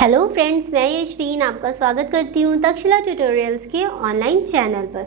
Hello friends, मैं यशवीन आपका स्वागत करती हूँ तक्षशिला ट्यूटोरियल्स के ऑनलाइन चैनल पर।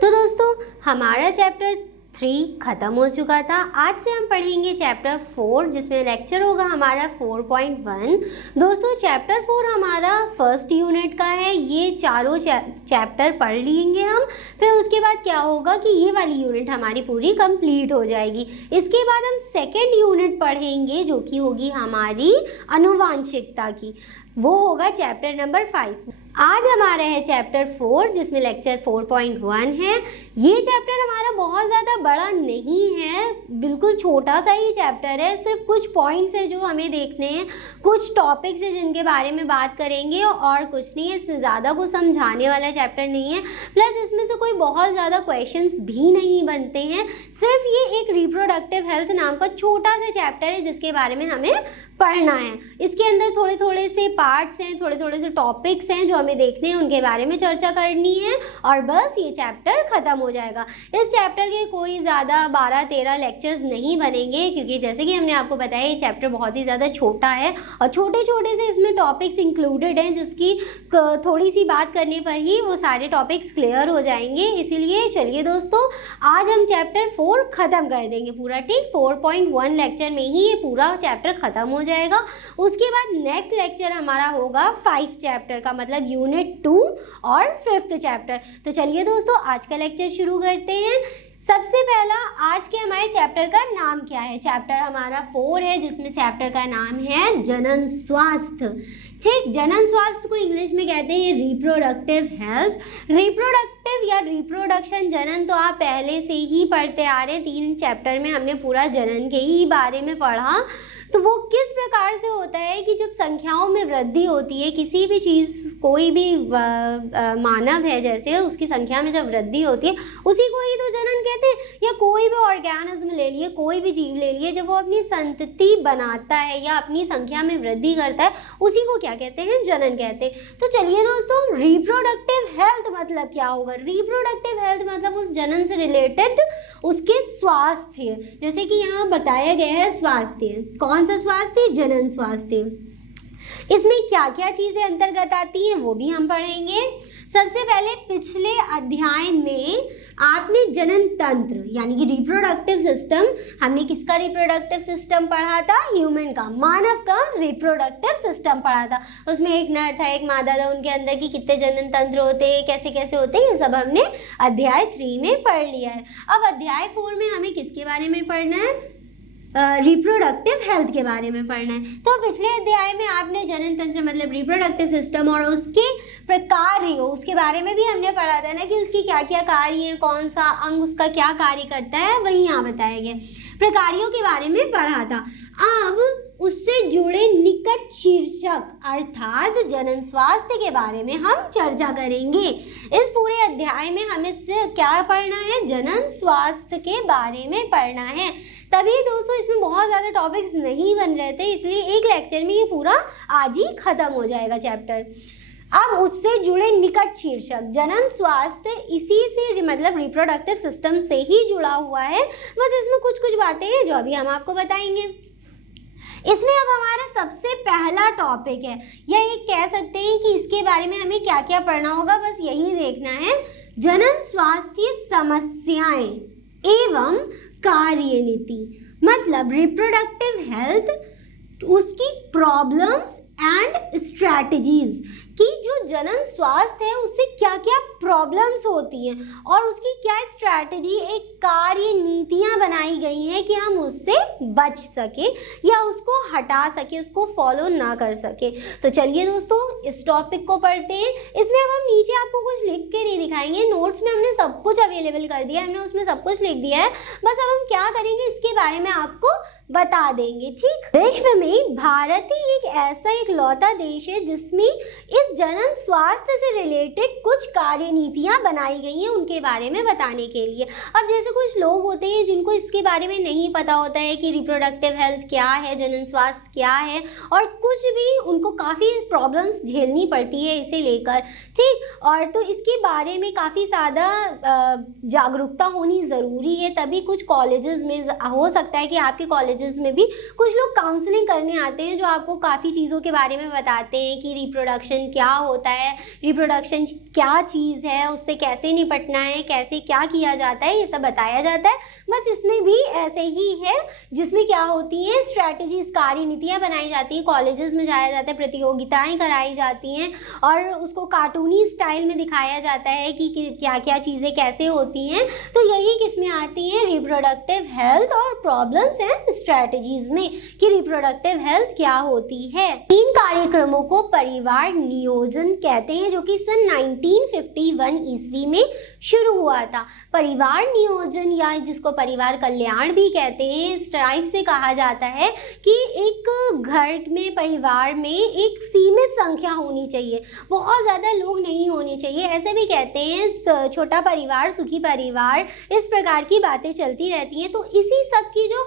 तो दोस्तों, हमारा चैप्टर 3 ख़त्म हो चुका था। आज से हम पढ़ेंगे चैप्टर 4, जिसमें लेक्चर होगा हमारा 4.1। दोस्तों, चैप्टर 4 हमारा फर्स्ट यूनिट का है। ये चारों चैप्टर पढ़ लेंगे हम। फिर उसके बाद क्या होगा कि ये वाली यूनिट हमारी पूरी कंप्लीट हो जाएगी। इसके बाद हम सेकेंड यूनिट पढ़ेंगे, जो कि होगी हमारी आनुवांशिकता की। वो होगा चैप्टर नंबर 5। आज हमारा है चैप्टर 4, जिसमें लेक्चर 4.1 है। ये चैप्टर हमारा बहुत ज़्यादा बड़ा नहीं है, बिल्कुल छोटा सा ही चैप्टर है। सिर्फ कुछ पॉइंट्स हैं जो हमें देखने हैं, कुछ टॉपिक्स हैं जिनके बारे में बात करेंगे और कुछ नहीं है। इसमें ज़्यादा कुछ समझाने वाला चैप्टर नहीं है। प्लस इसमें से कोई बहुत ज़्यादा क्वेश्चंस भी नहीं बनते हैं। सिर्फ ये एक रिप्रोडक्टिव हेल्थ नाम का छोटा सा चैप्टर है जिसके बारे में हमें पढ़ना है। इसके अंदर थोड़े थोड़े से पार्ट्स हैं, थोड़े थोड़े से टॉपिक्स हैं जो हमें देखने हैं, उनके बारे में चर्चा करनी है और बस ये चैप्टर ख़त्म हो जाएगा। इस चैप्टर के कोई ज़्यादा 12-13 लेक्चर्स नहीं बनेंगे, क्योंकि जैसे कि हमने आपको बताया ये चैप्टर बहुत ही ज़्यादा छोटा है और छोटे छोटे से इसमें टॉपिक्स इंक्लूडेड हैं, जिसकी थोड़ी सी बात करने पर ही वो सारे टॉपिक्स क्लियर हो जाएंगे। इसीलिए चलिए दोस्तों, आज हम चैप्टर 4 ख़त्म कर देंगे पूरा। ठीक, 4.1 लेक्चर में ही ये पूरा चैप्टर ख़त्म हो जाएगा। उसके बाद नेक्स्ट लेक्चर हमारा होगा 5 चैप्टर का, मतलब यूनिट 2 और 5th चैप्टर। तो चलिए दोस्तों, आज का लेक्चर शुरू करते हैं। सबसे पहला, आज के हमारे चैप्टर का नाम क्या है? चैप्टर हमारा 4 है, जिसमें चैप्टर का नाम है जनन स्वास्थ्य। ठीक, जनन स्वास्थ्य को इंग्लिश में कहते हैं रिप्रोडक्टिव हेल्थ। रिप्रोडक्टिव या रिप्रोडक्शन, जनन तो आप पहले से ही पढ़ते आ रहे हैं। 3 चैप्टर में हमने पूरा जनन के ही बारे में पढ़ा। तो वो किस प्रकार से होता है कि जब संख्याओं में वृद्धि होती है, किसी भी चीज़, कोई भी मानव है जैसे, उसकी संख्या में जब वृद्धि होती है उसी को ही तो जनन कहते हैं। या कोई भी ऑर्गेनिज्म ले लिए, कोई भी जीव ले लिए, जब वो अपनी संतति बनाता है या अपनी संख्या में वृद्धि करता है, उसी को क्या कहते हैं? जनन कहते हैं। तो चलिए दोस्तों, रिप्रोडक्टिव हेल्थ मतलब क्या होगा? रिप्रोडक्टिव हेल्थ मतलब उस जनन से रिलेटेड उसके स्वास्थ्य, जैसे कि यहाँ बताया गया है स्वास्थ्य। कौन सा स्वास्थ्य? जनन स्वास्थ्य। इसमें क्या क्या चीज़ें अंतर्गत आती हैं वो भी हम पढ़ेंगे। सबसे पहले पिछले अध्याय में आपने जनन तंत्र यानी कि रिप्रोडक्टिव सिस्टम, हमने किसका रिप्रोडक्टिव सिस्टम पढ़ा था? ह्यूमन का, मानव का रिप्रोडक्टिव सिस्टम पढ़ा था। उसमें एक नर था, एक मादा था, उनके अंदर की कितने जनन तंत्र होते हैं, कैसे कैसे होते हैं, ये सब हमने अध्याय 3 में पढ़ लिया है। अब अध्याय 4 में हमें किसके बारे में पढ़ना है? रिप्रोडक्टिव हेल्थ के बारे में पढ़ना है। तो पिछले अध्याय में आपने जनन तंत्र मतलब रिप्रोडक्टिव सिस्टम और उसके प्रकार, उसके बारे में भी हमने पढ़ा था ना, कि उसकी क्या क्या कार्य हैं, कौन सा अंग उसका क्या कार्य करता है, वही यहाँ बताया गया। प्रकारों के बारे में पढ़ा था। अब उससे जुड़े निकट शीर्षक अर्थात जनन स्वास्थ्य के बारे में हम चर्चा करेंगे। इस पूरे अध्याय में हमें से क्या पढ़ना है? जनन स्वास्थ्य के बारे में पढ़ना है। तभी दोस्तों, इसमें बहुत ज़्यादा टॉपिक्स नहीं बन रहे थे, इसलिए एक लेक्चर में ये पूरा आज ही ख़त्म हो जाएगा चैप्टर। अब उससे जुड़े निकट शीर्षक, जनन स्वास्थ्य इसी से मतलब रिप्रोडक्टिव सिस्टम से ही जुड़ा हुआ है। बस इसमें कुछ कुछ बातें हैं जो अभी हम आपको बताएंगे। इसमें अब हमारा सबसे पहला टॉपिक है, या ये कह सकते हैं कि इसके बारे में हमें क्या क्या पढ़ना होगा, बस यही देखना है। जनन स्वास्थ्य समस्याएं एवं कार्यनीति, मतलब रिप्रोडक्टिव हेल्थ, उसकी प्रॉब्लम्स एंड स्ट्रैटेजीज, कि जो जनन स्वास्थ्य है उससे क्या क्या प्रॉब्लम्स होती हैं और उसकी क्या स्ट्रैटेजी, एक कार्य नीतियाँ बनाई गई हैं कि हम उससे बच सके या उसको हटा सके, उसको फॉलो ना कर सके। तो चलिए दोस्तों, इस टॉपिक को पढ़ते हैं। इसमें अब हम नीचे आपको कुछ लिख के नहीं दिखाएंगे, नोट्स में हमने सब कुछ अवेलेबल कर दिया है, हमने उसमें सब कुछ लिख दिया है। बस अब हम क्या करेंगे, इसके बारे में आपको बता देंगे। ठीक, विश्व में भारत ही एक ऐसा इकलौता देश है जिसमें इस जनन स्वास्थ्य से रिलेटेड कुछ कार्य नीतियाँ बनाई गई हैं, उनके बारे में बताने के लिए। अब जैसे कुछ लोग होते हैं जिनको इसके बारे में नहीं पता होता है कि रिप्रोडक्टिव हेल्थ क्या है, जनन स्वास्थ्य क्या है, और कुछ भी उनको काफ़ी प्रॉब्लम्स झेलनी पड़ती है इसे लेकर। ठीक, और तो इसके बारे में काफ़ी ज़्यादा जागरूकता होनी ज़रूरी है। तभी कुछ कॉलेजेस में हो सकता है कि आपके कॉलेजेस में भी कुछ लोग काउंसलिंग करने आते हैं जो आपको काफ़ी चीज़ों के बारे में बताते हैं कि रिप्रोडक्शन क्या होता है, रिप्रोडक्शन क्या चीज़ है, उससे कैसे निपटना है, कैसे क्या किया जाता है, ये सब बताया जाता है। बस इसमें भी ऐसे ही है, जिसमें क्या होती हैं स्ट्रैटेजीज, कार्यनीतियाँ बनाई जाती हैं, कॉलेजेस में जाया जाता है, प्रतियोगिताएँ कराई जाती हैं और उसको कार्टूनी स्टाइल में दिखाया जाता है कि क्या क्या चीज़ें कैसे होती हैं। तो यही किस में आती हैं, रिप्रोडक्टिव हेल्थ और प्रॉब्लम्स एंड स्ट्रैटेजीज में, कि रिप्रोडक्टिव हेल्थ क्या होती है। इन कार्यक्रमों को परिवार नियोजन कहते हैं, जो कि सन 1951 ईस्वी में शुरू हुआ था। परिवार नियोजन या जिसको परिवार कल्याण भी कहते हैं, इस टाइप से कहा जाता है कि एक घर में, परिवार में एक सीमित संख्या होनी चाहिए, बहुत ज़्यादा लोग नहीं होने चाहिए। ऐसे भी कहते हैं छोटा परिवार सुखी परिवार, इस प्रकार की बातें चलती रहती हैं। तो इसी सब की जो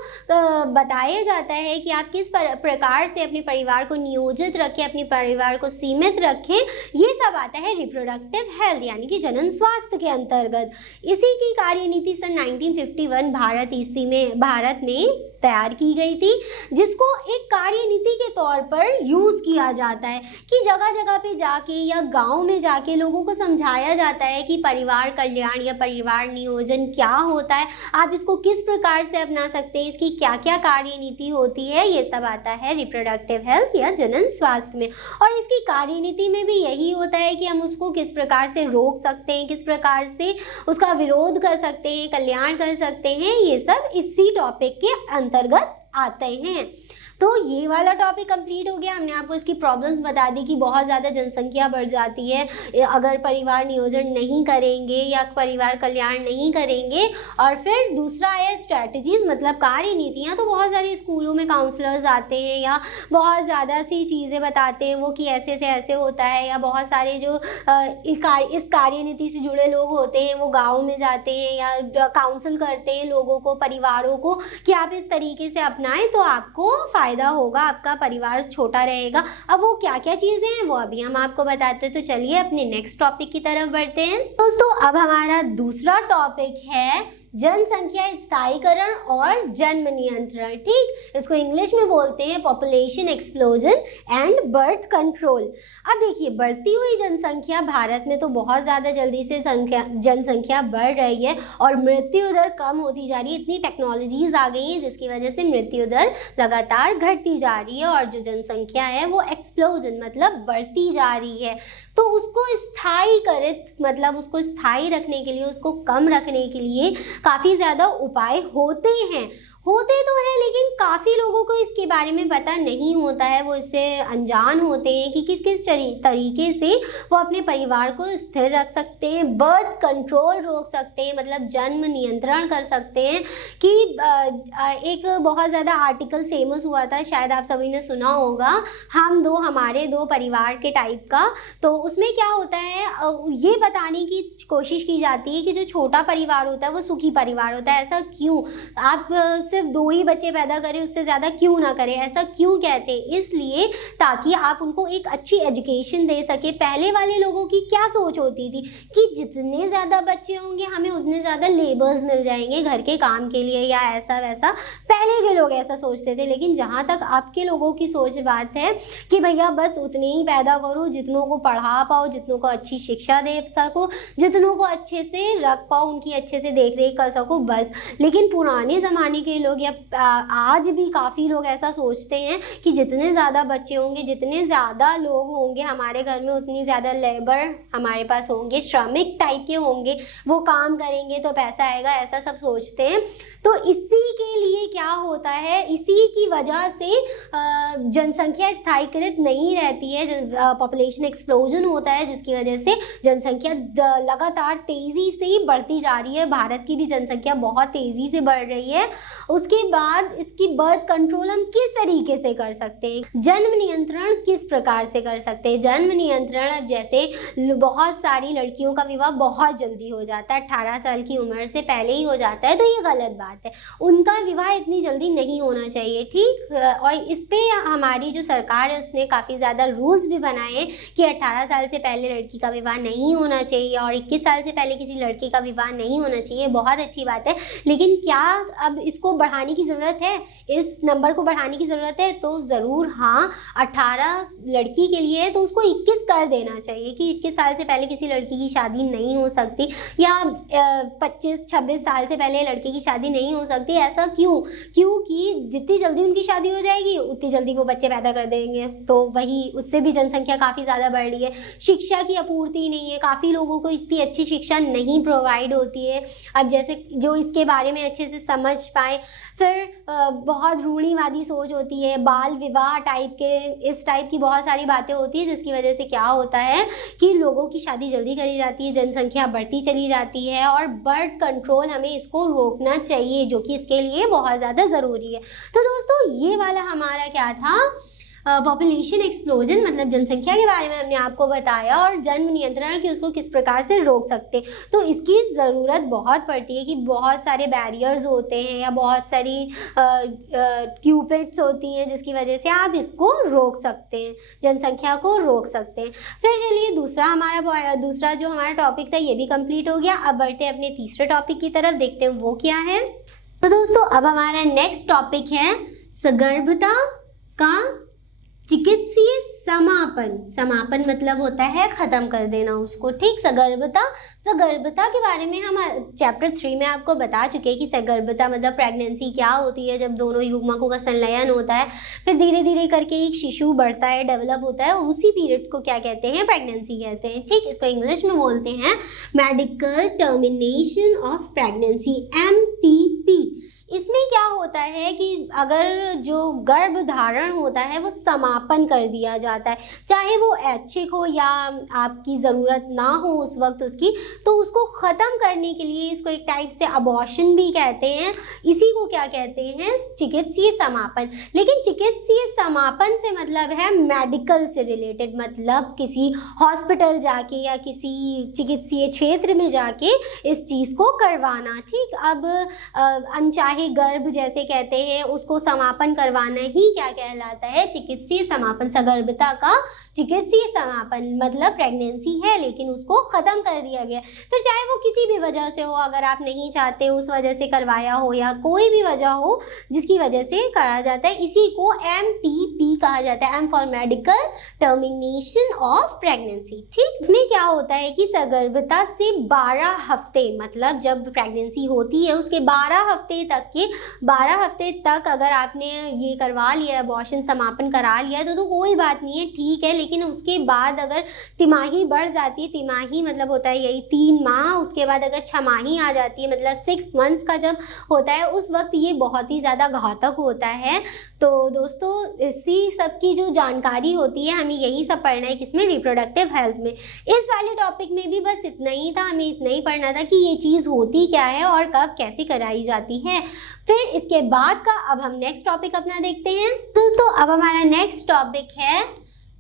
बताया जाता है कि आप किस प्रकार से अपने परिवार को नियोजित रखें, अपने परिवार को सीमित रखें, ये सब आता है रिप्रोडक्टिव हेल्थ यानी कि जनन स्वास्थ्य के अंतर्गत। इसी की कार्यनीति सन 1951 भारत में तैयार की गई थी, जिसको एक कार्यनीति के तौर पर यूज़ किया जाता है कि जगह जगह पे जाके या गांव में जाके लोगों को समझाया जाता है कि परिवार कल्याण या परिवार नियोजन क्या होता है, आप इसको किस प्रकार से अपना सकते हैं, इसकी क्या क्या कार्यनीति होती है, ये सब आता है रिप्रोडक्टिव हेल्थ या जनन स्वास्थ्य में। और इसकी कार्यनीति में भी यही होता है कि हम उसको किस प्रकार से रोक सकते हैं, किस प्रकार से उसका विरोध कर सकते हैं, कल्याण कर सकते हैं, ये सब इसी टॉपिक के अंतर्गत आते हैं। तो ये वाला टॉपिक कंप्लीट हो गया। हमने आपको इसकी प्रॉब्लम्स बता दी कि बहुत ज़्यादा जनसंख्या बढ़ जाती है अगर परिवार नियोजन नहीं करेंगे या परिवार कल्याण नहीं करेंगे। और फिर दूसरा है स्ट्रैटेजीज़, मतलब कार्यनीतियाँ। तो बहुत सारे स्कूलों में काउंसलर्स आते हैं या बहुत ज़्यादा सी चीज़ें बताते हैं वो कि ऐसे से ऐसे होता है, या बहुत सारे जो इस कार्यनीति से जुड़े लोग होते हैं वो गाँव में जाते हैं या काउंसिल करते हैं लोगों को, परिवारों को, कि आप इस तरीके से अपनाएं तो आपको फ़ायदा होगा, आपका परिवार छोटा रहेगा। अब वो क्या क्या चीज़ें हैं वो अभी हम आपको बताते हैं। तो चलिए अपने नेक्स्ट टॉपिक की तरफ बढ़ते हैं। दोस्तों अब हमारा दूसरा टॉपिक है जनसंख्या स्थायीकरण और जन्म नियंत्रण। ठीक, इसको इंग्लिश में बोलते हैं population explosion and birth control. अब देखिए, बढ़ती हुई जनसंख्या भारत में तो बहुत ज़्यादा जल्दी से जनसंख्या बढ़ रही है और मृत्यु दर कम होती जा रही है। इतनी टेक्नोलॉजीज़ आ गई हैं जिसकी वजह से मृत्यु दर लगातार घटती जा रही है और जो जनसंख्या है वो एक्सप्लोजन मतलब बढ़ती जा रही है। तो उसको स्थायीकृत मतलब उसको स्थायी रखने के लिए, उसको कम रखने के लिए काफ़ी ज़्यादा उपाय होते तो हैं, लेकिन काफ़ी लोगों को इसके बारे में पता नहीं होता है। वो इससे अनजान होते हैं कि किस किस तरीके से वो अपने परिवार को स्थिर रख सकते हैं, बर्थ कंट्रोल रोक सकते हैं, मतलब जन्म नियंत्रण कर सकते हैं। कि एक बहुत ज़्यादा आर्टिकल फेमस हुआ था, शायद आप सभी ने सुना होगा, हम दो हमारे दो परिवार के टाइप का। तो उसमें क्या होता है, ये बताने की कोशिश की जाती है कि जो छोटा परिवार होता है वो सुखी परिवार होता है। ऐसा क्यों? आप सिर्फ 2 ही बच्चे पैदा करें, उससे ज़्यादा क्यों ना करें, ऐसा क्यों कहते हैं? इसलिए ताकि आप उनको एक अच्छी एजुकेशन दे सके। पहले वाले लोगों की क्या सोच होती थी कि जितने ज़्यादा बच्चे होंगे हमें उतने ज़्यादा लेबर्स मिल जाएंगे घर के काम के लिए, या ऐसा वैसा पहले के लोग ऐसा सोचते थे। लेकिन जहाँ तक आपके लोगों की सोच बात है कि भैया बस उतने ही पैदा करो जितनों को पढ़ा पाओ, जितनों को अच्छी शिक्षा दे सको, जितनों को अच्छे से रख पाओ, उनकी अच्छे से देख रेख कर सको, बस। लेकिन पुराने ज़माने के लोग या आज भी काफ़ी लोग ऐसा सोचते हैं कि जितने ज़्यादा बच्चे होंगे, जितने ज़्यादा लोग होंगे हमारे घर में, उतनी ज़्यादा लेबर हमारे पास होंगे, श्रमिक टाइप के होंगे, वो काम करेंगे तो पैसा आएगा, ऐसा सब सोचते हैं। तो इसी के लिए क्या होता है, इसी की वजह से जनसंख्या स्थायीकृत नहीं रहती है, पॉपुलेशन एक्सप्लोजन होता है, जिसकी वजह से जनसंख्या लगातार तेज़ी से बढ़ती जा रही है। भारत की भी जनसंख्या बहुत तेज़ी से बढ़ रही है। उसके बाद इसकी बर्थ कंट्रोल हम किस तरीके से कर सकते हैं, जन्म नियंत्रण किस प्रकार से कर सकते हैं। जन्म नियंत्रण, जैसे बहुत सारी लड़कियों का विवाह बहुत जल्दी हो जाता है, 18 साल की उम्र से पहले ही हो जाता है, तो ये गलत बात है। उनका विवाह इतनी जल्दी नहीं होना चाहिए, ठीक। और इस पे हमारी जो सरकार है उसने काफ़ी ज़्यादा रूल्स भी बनाए हैं कि 18 साल से पहले लड़की का विवाह नहीं होना चाहिए और 21 साल से पहले किसी लड़के का विवाह नहीं होना चाहिए। बहुत अच्छी बात है, लेकिन क्या अब इसको बढ़ाने की ज़रूरत है, इस नंबर को बढ़ाने की ज़रूरत है, तो ज़रूर हाँ 18 लड़की के लिए है तो उसको 21 कर देना चाहिए कि 21 साल से पहले किसी लड़की की शादी नहीं हो सकती, या 25-26 साल से पहले लड़के की शादी नहीं हो सकती। ऐसा क्योंकि जितनी जल्दी उनकी शादी हो जाएगी उतनी जल्दी वो बच्चे पैदा कर देंगे, तो वही उससे भी जनसंख्या काफ़ी ज़्यादा बढ़ रही है। शिक्षा की आपूर्ति नहीं है, काफ़ी लोगों को इतनी अच्छी शिक्षा नहीं प्रोवाइड होती है, अब जैसे जो इसके बारे में अच्छे से समझ पाए। फिर बहुत रूढ़िवादी सोच होती है, बाल विवाह टाइप के, इस टाइप की बहुत सारी बातें होती है, जिसकी वजह से क्या होता है कि लोगों की शादी जल्दी करी जाती है, जनसंख्या बढ़ती चली जाती है, और बर्थ कंट्रोल हमें इसको रोकना चाहिए, जो कि इसके लिए बहुत ज़्यादा ज़रूरी है। तो दोस्तों ये वाला हमारा क्या था, पॉपुलेशन एक्सप्लोजन, मतलब जनसंख्या के बारे में हमने आपको बताया, और जन्म नियंत्रण कि उसको किस प्रकार से रोक सकते। तो इसकी ज़रूरत बहुत पड़ती है कि बहुत सारे बैरियर्स होते हैं या बहुत सारी क्यूपिड्स होती हैं, जिसकी वजह से आप इसको रोक सकते हैं, जनसंख्या को रोक सकते हैं। फिर चलिए दूसरा जो हमारा टॉपिक था ये भी कंप्लीट हो गया। अब बढ़ते हैं अपने तीसरे टॉपिक की तरफ, देखते हैं वो क्या है। तो दोस्तों अब हमारा नेक्स्ट टॉपिक है सगर्भता का चिकित्सीय समापन मतलब होता है ख़त्म कर देना उसको, ठीक। सगर्भता के बारे में हम चैप्टर 3 में आपको बता चुके हैं कि सगर्भता मतलब प्रेगनेंसी क्या होती है, जब दोनों युग्मकों का संलयन होता है, फिर धीरे धीरे करके एक शिशु बढ़ता है, डेवलप होता है, उसी पीरियड को क्या कहते हैं, प्रेगनेंसी कहते हैं, ठीक। इसको इंग्लिश में बोलते हैं medical termination of pregnancy, MTP। इसमें क्या होता है कि अगर जो गर्भ धारण होता है वो समापन कर दिया जाता है, चाहे वो ऐच्छिक हो या आपकी ज़रूरत ना हो उस वक्त उसकी, तो उसको ख़त्म करने के लिए इसको एक टाइप से अबॉर्शन भी कहते हैं। इसी को क्या कहते हैं, चिकित्सीय समापन। लेकिन चिकित्सीय समापन से मतलब है मेडिकल से रिलेटेड, मतलब किसी हॉस्पिटल जाके या किसी चिकित्सीय क्षेत्र में जाके इस चीज़ को करवाना, ठीक। अब अनचाहे गर्भ जैसे कहते हैं उसको समापन करवाना ही क्या कहलाता है, चिकित्सीय समापन। सगर्भता का चिकित्सीय समापन मतलब प्रेगनेंसी है लेकिन उसको ख़त्म कर दिया गया, फिर चाहे वो किसी भी वजह से हो, अगर आप नहीं चाहते उस वजह से करवाया हो या कोई भी वजह हो जिसकी वजह से करा जाता है, इसी को MTP कहा जाता है, M for medical termination of pregnancy, ठीक। इसमें क्या होता है कि सगर्भता से 12 हफ्ते, मतलब जब प्रेगनेंसी होती है उसके 12 हफ्ते तक अगर आपने ये करवा लिया, अबॉर्शन समापन करा लिया तो कोई बात नहीं है, ठीक है। लेकिन उसके बाद अगर तिमाही बढ़ जाती है, तिमाही मतलब होता है यही 3 माह, उसके बाद अगर छमाही आ जाती है मतलब 6 मंथ्स का जब होता है, उस वक्त ये बहुत ही ज़्यादा घातक होता है। तो दोस्तों इसी सब की जो जानकारी होती है हमें यही सब पढ़ना है, किसमें, रिप्रोडक्टिव हेल्थ में। इस वाले टॉपिक में भी बस इतना ही था, हमें इतना ही पढ़ना था कि ये चीज़ होती क्या है और कब कैसे कराई जाती है। फिर इसके बाद का अब हम नेक्स्ट टॉपिक अपना देखते हैं। दोस्तों अब हमारा नेक्स्ट टॉपिक है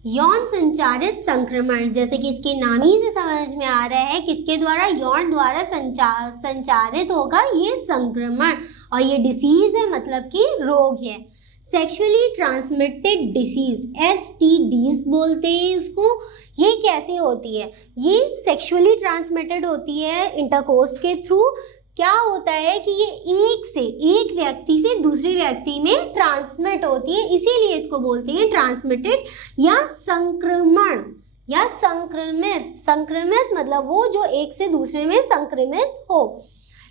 यौन संचारित संक्रमण। जैसे कि इसके नाम ही से समझ में आ रहा है किसके द्वारा, यौन द्वारा संचारित होगा ये संक्रमण, और ये डिसीज है मतलब कि रोग है। सेक्सुअली ट्रांसमिटेड डिसीज, STDs बोलते हैं इसको। ये कैसे होती है, ये सेक्सुअली ट्रांसमिटेड होती है इंटरकोर्स के थ्रू। क्या होता है कि ये एक व्यक्ति से दूसरे व्यक्ति में ट्रांसमिट होती है, इसीलिए इसको बोलते हैं ट्रांसमिटेड या संक्रमण या संक्रमित मतलब वो जो एक से दूसरे में संक्रमित हो।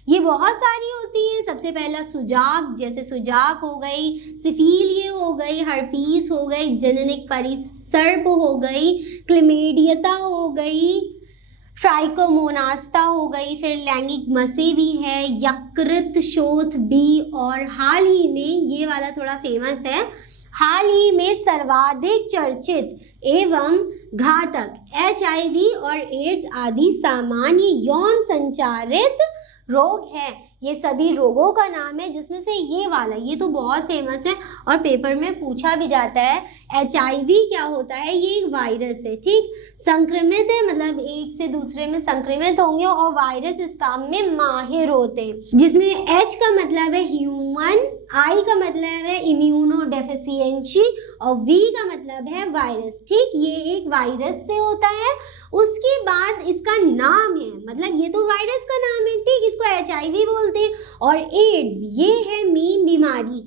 ये बहुत सारी होती हैं। सबसे पहला सुजाक, जैसे सुजाक हो गई, सिफिलिया हो गई, हर्पीस हो गई, जननिक परिसर्प हो गई, क्लेमेडियता हो गई, ट्राइकोमोनास्ता हो गई, फिर लैंगिक मसे भी है, यकृत शोथ बी, और हाल ही में ये वाला थोड़ा फेमस है, हाल ही में सर्वाधिक चर्चित एवं घातक HIV और एड्स आदि सामान्य यौन संचारित रोग है। ये सभी रोगों का नाम है, जिसमें से ये वाला, ये तो बहुत फेमस है और पेपर में पूछा भी जाता है। HIV क्या होता है, ये एक वायरस है, ठीक। संक्रमित है मतलब एक से दूसरे में संक्रमित होंगे, और वायरस इस काम में माहिर होते हैं, जिसमें H का मतलब है ह्यूमन ह्यूमन, आई का मतलब है इम्यूनो डेफिशिएंसी और वी का मतलब है वायरस। ठीक, ये एक वायरस से होता है। उसके बाद इसका नाम है, मतलब ये तो वायरस का नाम है, ठीक, इसको HIV बोलते हैं। और एड्स ये है मेन बीमारी।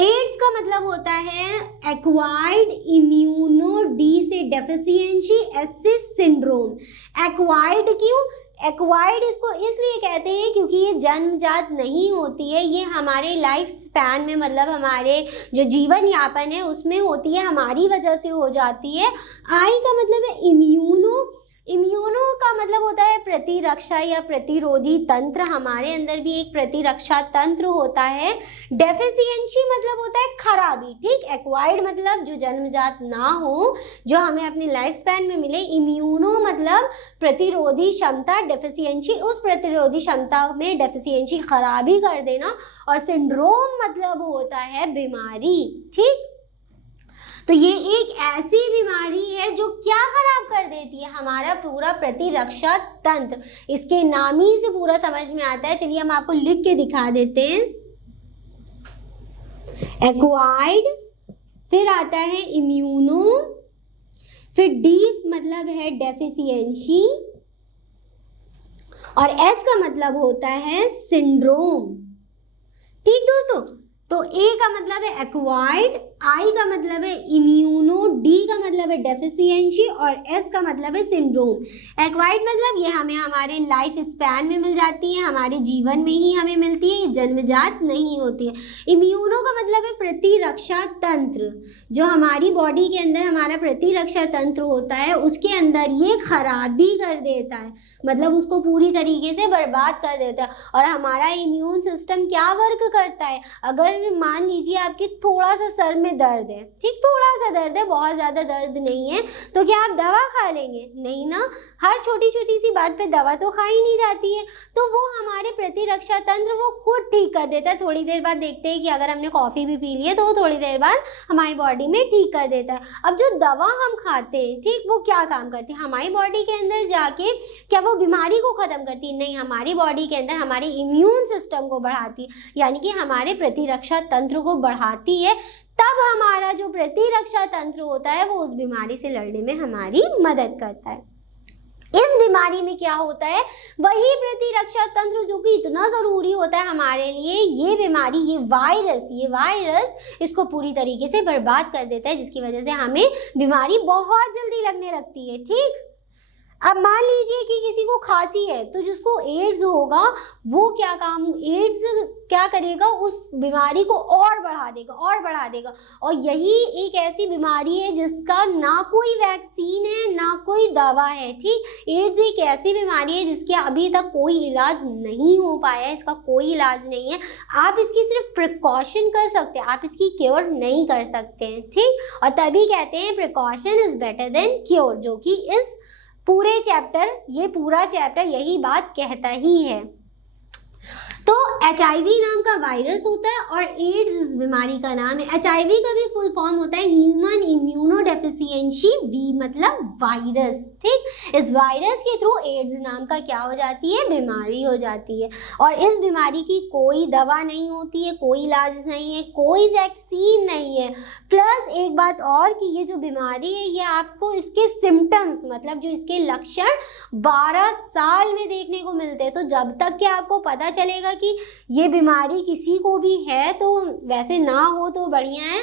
एड्स का मतलब होता है एक्वायर्ड इम्यूनो डी से डेफिशिएंसी एसिस सिंड्रोम। एक्वायर्ड क्यों? एक्वायर्ड इसको इसलिए कहते हैं क्योंकि ये जन्मजात नहीं होती है, ये हमारे लाइफ स्पैन में, मतलब हमारे जो जीवन यापन है उसमें होती है, हमारी वजह से हो जाती है। आई का मतलब है इम्यूनो। इम्यूनो का मतलब होता है प्रतिरक्षा या प्रतिरोधी तंत्र, हमारे अंदर भी एक प्रतिरक्षा तंत्र होता है। डेफिशिएंसी मतलब होता है खराबी। ठीक, एक्वायर्ड मतलब जो जन्मजात ना हो, जो हमें अपनी लाइफ स्पैन में मिले। इम्यूनो मतलब प्रतिरोधी क्षमता, डेफिशिएंसी उस प्रतिरोधी क्षमता में डेफिशिएंसी खराबी कर देना। और सिंड्रोम मतलब होता है बीमारी। ठीक, तो ये एक ऐसी बीमारी है जो क्या खराब कर देती है? हमारा पूरा प्रतिरक्षा तंत्र। इसके नाम ही से पूरा समझ में आता है। चलिए हम आपको लिख के दिखा देते हैं। एक्वायर्ड, फिर आता है इम्यूनो, फिर डी मतलब है डेफिशिएंसी, और एस का मतलब होता है सिंड्रोम। ठीक दोस्तों, तो ए का मतलब है एक्वायर्ड, आई का मतलब है इम्यूनो, डी का मतलब है डेफिशिएंसी और एस का मतलब है सिंड्रोम। एक्वायर्ड मतलब ये हमें हमारे लाइफ स्पैन में मिल जाती है, हमारे जीवन में ही हमें मिलती है, ये जन्मजात नहीं होती है। इम्यूनो का मतलब है प्रतिरक्षा तंत्र, जो हमारी बॉडी के अंदर हमारा प्रतिरक्षा तंत्र होता है उसके अंदर ये खराबी कर देता है, मतलब उसको पूरी तरीके से बर्बाद कर देता है। और हमारा इम्यून सिस्टम क्या वर्क करता है? अगर मान लीजिए आपके थोड़ा सा सर में दर्द है, ठीक, थोड़ा सा दर्द है, बहुत ज़्यादा दर्द नहीं है, तो क्या आप दवा खा लेंगे? नहीं ना, हर छोटी छोटी सी बात पे दवा तो खाई नहीं जाती है। तो वो हमारे प्रतिरक्षा तंत्र वो खुद ठीक कर देता है। थोड़ी देर बाद देखते हैं कि अगर हमने कॉफ़ी भी पी ली है तो वो थोड़ी देर बाद हमारी बॉडी में ठीक कर देता है। अब जो दवा हम खाते हैं, ठीक, वो क्या काम करती है? हमारी बॉडी के अंदर जाके क्या वो बीमारी को ख़त्म करती है? नहीं, हमारी बॉडी के अंदर हमारे इम्यून सिस्टम को बढ़ाती है, यानी कि हमारे प्रतिरक्षा तंत्र को बढ़ाती है। तब हमारा जो प्रतिरक्षा तंत्र होता है वो उस बीमारी से लड़ने में हमारी मदद करता है। इस बीमारी में क्या होता है? वही प्रतिरक्षा तंत्र जो कि इतना ज़रूरी होता है हमारे लिए, ये बीमारी, ये वायरस इसको पूरी तरीके से बर्बाद कर देता है, जिसकी वजह से हमें बीमारी बहुत जल्दी लगने लगती है। ठीक, अब मान लीजिए कि किसी को खांसी है, तो जिसको एड्स होगा वो एड्स क्या करेगा? उस बीमारी को और बढ़ा देगा। और यही एक ऐसी बीमारी है जिसका ना कोई वैक्सीन है ना कोई दवा है। ठीक, एड्स एक ऐसी बीमारी है जिसके अभी तक कोई इलाज नहीं हो पाया है, इसका कोई इलाज नहीं है। आप इसकी सिर्फ प्रिकॉशन कर सकते हैं, आप इसकी क्योर नहीं कर सकते हैं। ठीक, और तभी कहते हैं precaution is better than cure, जो कि इस पूरा चैप्टर यही बात कहता ही है। तो HIV नाम का वायरस होता है और एड्स इस बीमारी का नाम है। HIV का भी फुल फॉर्म होता है ह्यूमन इम्यूनो डेफिशिएंसी, वी मतलब वायरस। ठीक, इस वायरस के थ्रू एड्स नाम का क्या हो जाती है? बीमारी हो जाती है। और इस बीमारी की कोई दवा नहीं होती है, कोई इलाज नहीं है, कोई वैक्सीन नहीं है। प्लस एक बात और कि ये जो बीमारी है ये आपको इसके सिम्टम्स, मतलब जो इसके लक्षण 12 साल में देखने को मिलते हैं। तो जब तक कि आपको पता चलेगा कि ये बीमारी किसी को भी है, तो वैसे ना हो तो बढ़िया है।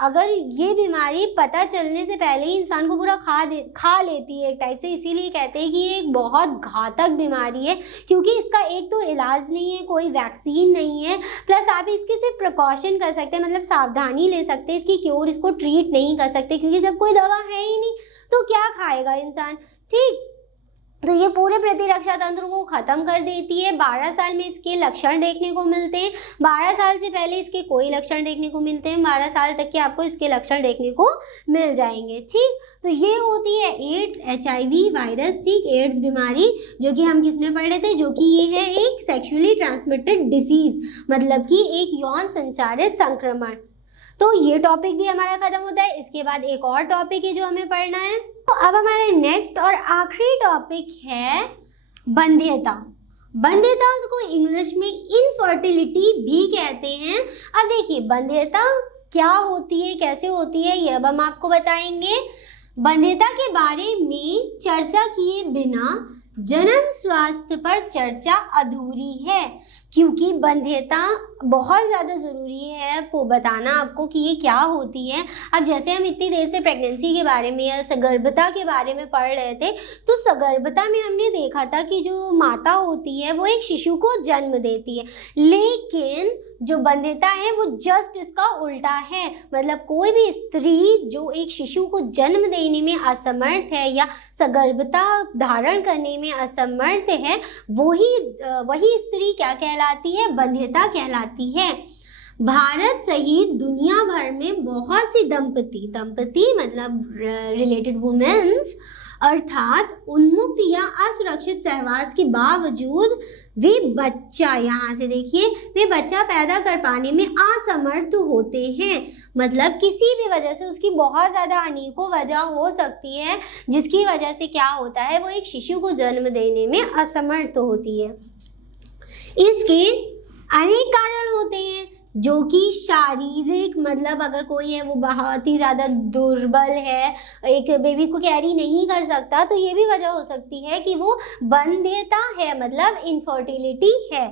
अगर ये बीमारी पता चलने से पहले ही इंसान को पूरा खा लेती है एक टाइप से, इसीलिए कहते हैं कि ये एक बहुत घातक बीमारी है, क्योंकि इसका एक तो इलाज नहीं है, कोई वैक्सीन नहीं है, प्लस आप इसके सिर्फ प्रिकॉशन कर सकते हैं, मतलब सावधानी ले सकते हैं, इसकी क्योर, इसको ट्रीट नहीं कर सकते, क्योंकि जब कोई दवा है ही नहीं तो क्या खाएगा इंसान। ठीक, तो ये पूरे प्रतिरक्षा तंत्र को ख़त्म कर देती है। 12 साल में इसके लक्षण देखने को मिलते हैं, 12 साल से पहले इसके कोई लक्षण देखने को मिलते हैं, 12 साल तक के आपको इसके लक्षण देखने को मिल जाएंगे। ठीक, तो ये होती है एड्स, HIV वायरस। ठीक, एड्स बीमारी जो कि हम किस में पढ़ रहे थे, जो कि ये है एक सेक्सुअली ट्रांसमिटेड डिसीज़, मतलब कि एक यौन संचारित संक्रमण। तो ये टॉपिक भी हमारा ख़त्म होता है। इसके बाद एक और टॉपिक है जो हमें पढ़ना है। तो अब हमारा नेक्स्ट और आखिरी टॉपिक है बंध्यता। बंध्यता को इंग्लिश में इनफर्टिलिटी भी कहते हैं। अब देखिए बंध्यता क्या होती है, कैसे होती है, ये अब हम आपको बताएंगे। बंध्यता के बारे में चर्चा किए बिना जन्म स्वास्थ्य पर चर्चा अधूरी है, क्योंकि बंध्यता बहुत ज़्यादा ज़रूरी है बताना आपको कि ये क्या होती है। अब जैसे हम इतनी देर से प्रेगनेंसी के बारे में या सगर्भता के बारे में पढ़ रहे थे, तो सगर्भता में हमने देखा था कि जो माता होती है वो एक शिशु को जन्म देती है, लेकिन जो बंध्यता है वो जस्ट इसका उल्टा है। मतलब कोई भी स्त्री जो एक शिशु को जन्म देने में असमर्थ है या सगर्भता धारण करने में असमर्थ है, वही स्त्री क्या कहलाती है, बंध्यता कहलाती है। भारत सहित दुनिया भर में बहुत सी दंपति मतलब रिलेटेड वुमेन्स अर्थात उन्मुक्त या असुरक्षित सहवास के बावजूद वे बच्चा, यहाँ से देखिए, वे बच्चा पैदा कर पाने में असमर्थ होते हैं। मतलब किसी भी वजह से, उसकी बहुत ज़्यादा अनेकों वजह हो सकती है जिसकी वजह से क्या होता है, वो एक शिशु को जन्म देने में असमर्थ होती है। इसके अनेक कारण होते हैं, जो कि शारीरिक, मतलब अगर कोई है वो बहुत ही ज़्यादा दुर्बल है, एक बेबी को कैरी नहीं कर सकता, तो ये भी वजह हो सकती है कि वो बंध्यता है, मतलब इनफर्टिलिटी है।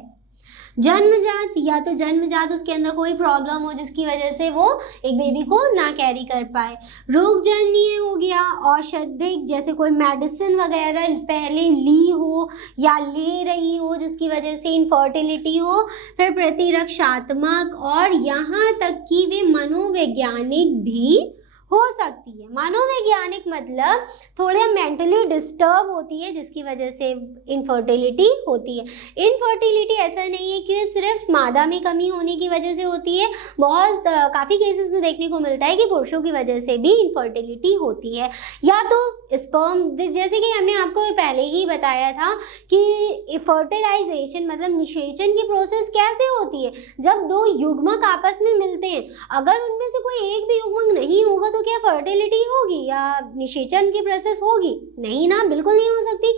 जन्मजात, या तो जन्मजात उसके अंदर कोई प्रॉब्लम हो जिसकी वजह से वो एक बेबी को ना कैरी कर पाए। रोगजन्य हो गया, औषधिक, जैसे कोई मेडिसिन वगैरह पहले ली हो या ले रही हो जिसकी वजह से इनफर्टिलिटी हो। फिर प्रतिरक्षात्मक, और यहाँ तक कि वे मनोवैज्ञानिक भी हो सकती है। मनोवैज्ञानिक मतलब थोड़े मेंटली डिस्टर्ब होती है जिसकी वजह से इनफर्टिलिटी होती है। इनफर्टिलिटी ऐसा नहीं है कि सिर्फ मादा में कमी होने की वजह से होती है, काफ़ी केसेस में देखने को मिलता है कि पुरुषों की वजह से भी इनफर्टिलिटी होती है। या तो स्पर्म, जैसे कि हमने आपको पहले ही बताया था कि फर्टिलाइजेशन मतलब निषेचन की प्रोसेस कैसे होती है, जब दो युग्मक आपस में मिलते हैं, अगर उनमें से कोई एक भी युग्मक नहीं होगा तो क्या फर्टिलिटी होगी या निषेचन की प्रोसेस होगी? नहीं ना, बिल्कुल नहीं हो सकती।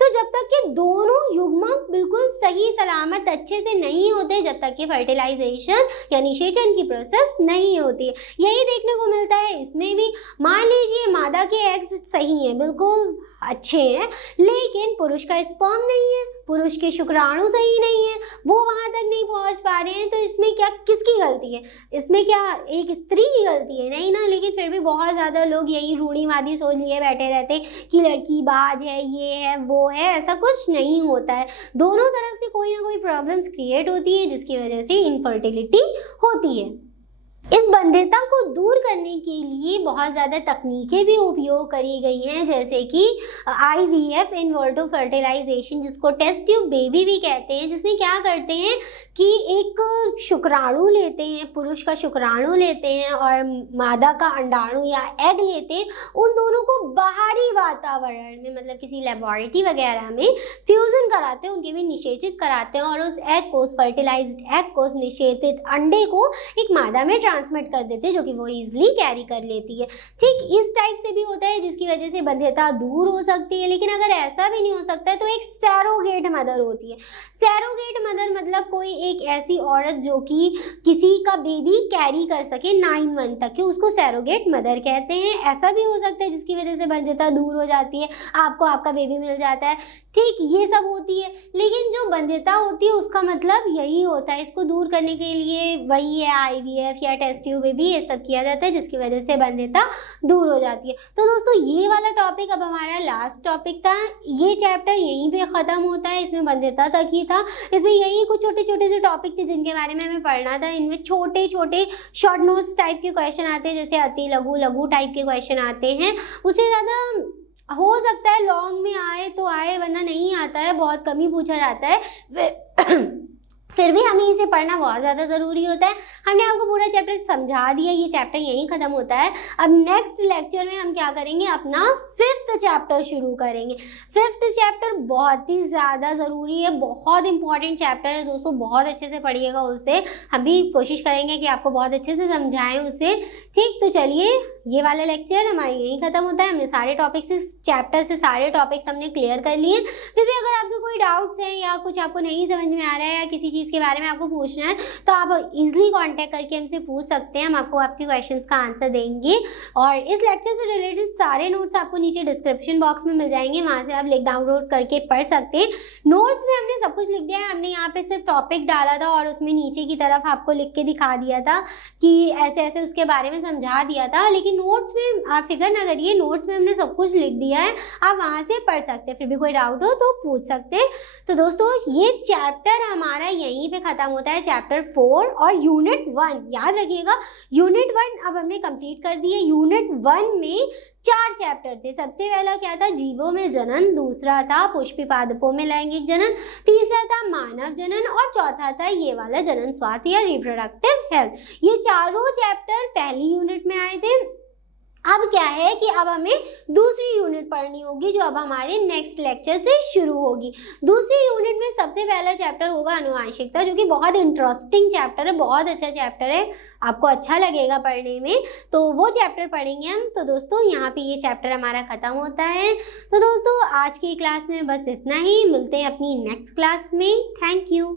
तो जब तक कि दोनों युग्मक बिल्कुल सही सलामत अच्छे से नहीं होते, जब तक कि फर्टिलाइजेशन या निषेचन की प्रोसेस नहीं होती है। यही देखने को मिलता है इसमें भी। मान लीजिए मादा के एग्स सही हैं, बिल्कुल अच्छे हैं, लेकिन पुरुष का स्पर्म नहीं है, पुरुष के शुक्राणु सही नहीं है, वो वहाँ तक नहीं पहुँच पा रहे हैं, तो इसमें क्या, किसकी गलती है? इसमें क्या एक स्त्री की गलती है? नहीं ना। लेकिन फिर भी बहुत ज़्यादा लोग यही रूढ़िवादी सोच लिए बैठे रहते कि लड़की बाज है, ये है, वो है। ऐसा कुछ नहीं होता है। दोनों तरफ से कोई ना कोई प्रॉब्लम्स क्रिएट होती है जिसकी वजह से इनफर्टिलिटी होती है। इस बंध्यता को दूर करने के लिए बहुत ज़्यादा तकनीकें भी उपयोग करी गई हैं, जैसे कि IVF, इन विट्रो फर्टिलाइजेशन, जिसको टेस्ट ट्यूब बेबी भी कहते हैं, जिसमें क्या करते हैं कि एक शुक्राणु लेते हैं, पुरुष का शुक्राणु लेते हैं और मादा का अंडाणु या एग लेते हैं, उन दोनों को बाहरी वातावरण में, मतलब किसी लेबोरेटरी वगैरह में फ्यूज़न कराते हैं, उनके भी निषेचित कराते हैं, और उस एग को, उस फर्टिलाइज्ड एग को, उस निषेचित अंडे को एक मादा में ट्रांसमिट कर देते हैं, जो कि वो ईजिली कैरी कर लेती है। ठीक इस टाइप से भी होता है जिसकी वजह से बंध्यता दूर हो सकती है। लेकिन अगर ऐसा भी नहीं हो सकता है तो एक सैरोगेट मदर होती है। सैरोगेट मदर मतलब कोई एक ऐसी औरत जो कि किसी का बेबी कैरी कर सके 9 मंथ तक के, उसको सैरोगेट मदर कहते हैं। ऐसा भी हो सकता है जिसकी वजह से बंध्यता दूर हो जाती है, आपको आपका बेबी मिल जाता है। ठीक, ये सब होती है। लेकिन जो बंध्यता होती है उसका मतलब यही होता है, इसको दूर करने के लिए वही है IVF या टेस्ट ट्यूब बेबी, ये सब किया जाता है जिसकी वजह से बंध्यता दूर हो जाती है। तो दोस्तों ये वाला टॉपिक अब हमारा लास्ट टॉपिक था। ये चैप्टर यहीं पे ख़त्म होता है, इसमें बंध्यता तक ही था। इसमें यही कुछ छोटे छोटे से टॉपिक थे जिनके बारे में हमें पढ़ना था। इनमें छोटे छोटे शॉर्ट नोट्स टाइप के क्वेश्चन आते हैं, जैसे अति लघु लघु टाइप के क्वेश्चन आते हैं। उससे ज़्यादा हो सकता है लॉन्ग में आए तो आए, वरना नहीं आता है, बहुत कम ही पूछा जाता है। फिर भी हमें इसे पढ़ना बहुत ज़्यादा ज़रूरी होता है। हमने आपको पूरा चैप्टर समझा दिया, ये चैप्टर यहीं ख़त्म होता है। अब नेक्स्ट लेक्चर में हम क्या करेंगे, अपना 5th चैप्टर शुरू करेंगे। 5th चैप्टर बहुत ही ज़्यादा ज़रूरी है, बहुत इंपॉर्टेंट चैप्टर है दोस्तों, बहुत अच्छे से पढ़िएगा उसे। हम भी कोशिश करेंगे कि आपको बहुत अच्छे से समझाएं उसे। ठीक, तो चलिए ये वाला लेक्चर हमारा यहीं ख़त्म होता है। हमने सारे टॉपिक्स इस चैप्टर से सारे टॉपिक्स हमने क्लियर कर लिए। फिर भी अगर आपके कोई डाउट्स हैं या कुछ आपको नहीं समझ में आ रहा है या किसी चीज़ के बारे में आपको पूछना है तो आप इजीली कांटेक्ट करके हमसे पूछ सकते हैं। हम आपको आपके क्वेश्चंस का आंसर देंगे। और इस लेक्चर से रिलेटेड सारे नोट्स आपको नीचे डिस्क्रिप्शन बॉक्स में मिल जाएंगे, वहाँ से आप लिंक डाउनलोड करके पढ़ सकते हैं। नोट्स में हमने सब कुछ लिख दिया है। हमने यहाँ पे सिर्फ टॉपिक डाला था और उसमें नीचे की तरफ आपको लिख के दिखा दिया था कि ऐसे ऐसे उसके बारे में समझा दिया था। लेकिन नोट्स में आप फिक्र ना करिए, नोट्स में हमने सब कुछ लिख दिया है, आप वहाँ से पढ़ सकते हैं। फिर भी कोई डाउट हो तो पूछ सकते हैं। तो दोस्तों ये चैप्टर हमारा यहीं पे ख़त्म होता है, चैप्टर 4 और यूनिट 1। याद रखिएगा यूनिट 1 अब हमने कंप्लीट कर दिए। यूनिट 1 में 4 चैप्टर थे। सबसे पहला क्या था, जीवों में जनन, दूसरा था पुष्पी पादपों में लैंगिक जनन, तीसरा था मानव जनन और चौथा था ये वाला जनन स्वास्थ्य या रिप्रोडक्टिव हेल्थ। ये चारों चैप्टर पहली यूनिट में आए थे। अब क्या है कि अब हमें दूसरी यूनिट पढ़नी होगी जो अब हमारे नेक्स्ट लेक्चर से शुरू होगी। दूसरी यूनिट में सबसे पहला चैप्टर होगा अनुवांशिकता, जो कि बहुत इंटरेस्टिंग चैप्टर है, बहुत अच्छा चैप्टर है, आपको अच्छा लगेगा पढ़ने में। तो वो चैप्टर पढ़ेंगे हम। तो दोस्तों यहाँ पे ये चैप्टर हमारा ख़त्म होता है। तो दोस्तों आज की क्लास में बस इतना ही, मिलते हैं अपनी नेक्स्ट क्लास में। Thank you.